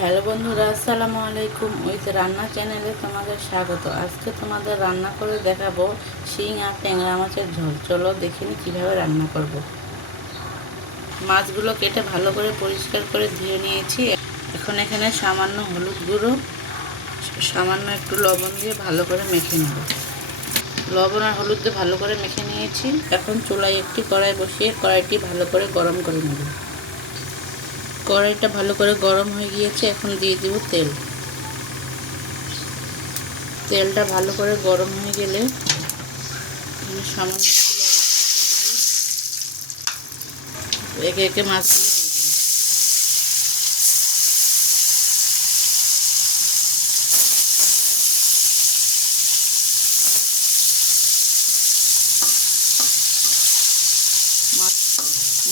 Hello বন্ধুরা, আসসালামু আলাইকুম। ওই যে রান্না চ্যানেলে তোমাদের স্বাগত। আজকে তোমাদের রান্না করে দেখাবো শিং আর ট্যাংরা মাছের ঝোল। চলো দেখিনি কিভাবে রান্না করব। মাছগুলো কেটে ভালো করে পরিষ্কার করে ধুয়ে নিয়েছি। এখন এখানে সামান্য হলুদ গুঁড়ো, সামান্য একটু লবণ দিয়ে ভালো করে মেখে নেব। লবণ আর হলুদ দিয়ে ভালো করে মেখে নিয়েছি। এখন চুলায় একটি কড়াই বসিয়ে কড়াইটি ভালো করে গরম করে নেব। কড়াইটা ভালো করে গরম হয়ে গিয়েছে। এখন দিয়ে দেব তেল। তেলটা ভালো করে গরম হয়ে গেলে সামান্য একে একে মাছগুলো দিয়ে দিই।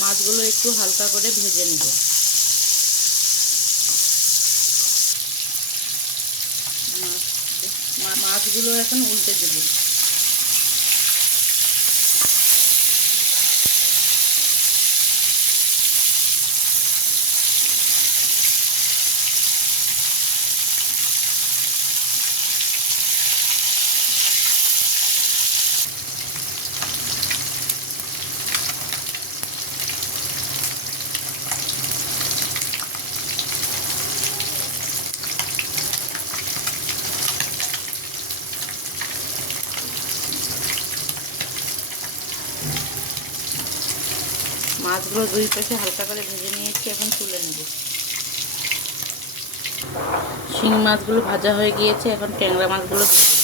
মাছগুলো একটু হালকা করে ভেজে নেব। মাছগুলো এখন উল্টে দেব। মাছগুলো দুই পাশে হালকা করে ভেজে নিয়েছি। এখন তুলে নেব। শিং মাছগুলো ভাজা হয়ে গিয়েছে। এখন ট্যাংরা মাছগুলো দিয়ে দেব।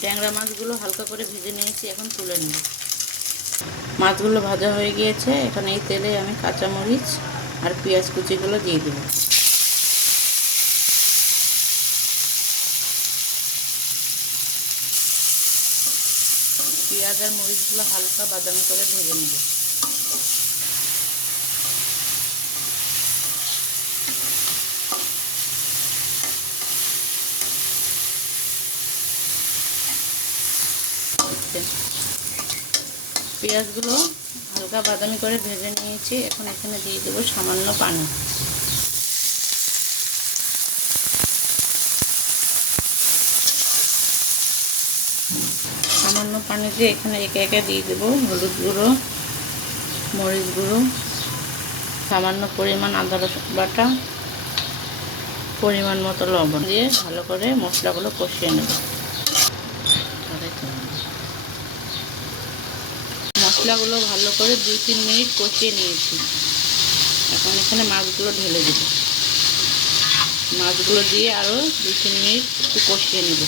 ট্যাংরা মাছগুলো হালকা করে ভেজে নিয়েছি। এখন তুলে নেব। মাছগুলো ভাজা হয়ে গিয়েছে। এখন এই তেলে আমি কাঁচামরিচ আর পেঁয়াজ কুচিগুলো দিয়ে দেব। পেঁয়াজ আর মরিচগুলো হালকা বাদামি করে ভেজে নেব। পেঁয়াজগুলো হালকা বাদামি করে ভেজে নিয়েছি। এখন এখানে দিয়ে দেবো সামান্য পানি। সামান্য পানি দিয়ে এখানে একে একে দিয়ে দেবো হলুদ গুঁড়ো, মরিচ গুঁড়ো, সামান্য পরিমাণ আদা রসুন বাটা, পরিমাণ মতো লবণ দিয়ে ভালো করে মশলাগুলো কষিয়ে নেব। মশলাগুলো ভালো করে 2-3 মিনিট কষিয়ে নিয়েছি। এখন এখানে মাছগুলো ঢেলে দেব। মাছগুলো দিয়ে আরও 2-3 মিনিট একটু কষিয়ে নেব।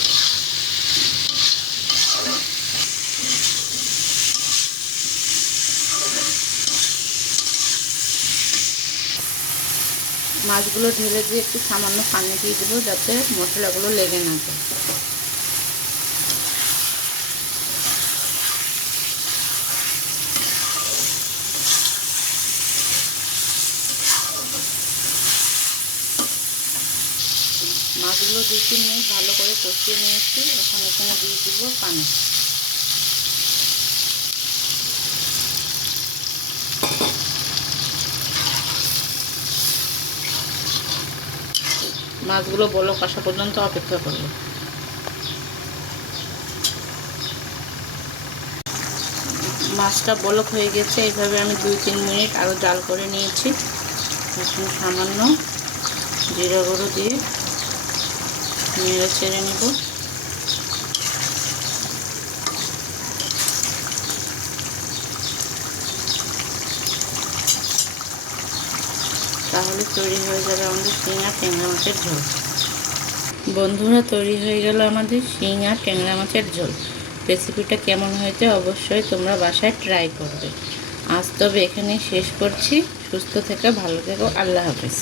মাছগুলো ঢেলে দিয়ে একটু সামান্য পানি দিয়ে দেবো যাতে মশলাগুলো লেগে না যায়। মাছগুলো 2-3 মিনিট ভালো করে কষিয়ে নিয়েছি। এখন এখানে দিয়ে দিব পানি। মাছগুলো বলক আসা পর্যন্ত অপেক্ষা করব। মাছটা বলক হয়ে গেছে। এইভাবে আমি 2-3 মিনিট আরও জাল করে নিয়েছি। এখন সামান্য জিরা গুঁড়ো দিয়ে নেড়ে ছেড়ে নেব। তাহলে তৈরি হয়ে যাবে আমাদের শিং আর ট্যাংরা মাছের ঝোল। বন্ধুরা, তৈরি হয়ে গেল আমাদের শিং আর ট্যাংরা মাছের ঝোল। রেসিপিটা কেমন হয়েছে অবশ্যই তোমরা বাসায় ট্রাই করবে। আজ তবে এখানেই শেষ করছি। সুস্থ থেকে ভালো থেকো। আল্লাহ হাফেজ।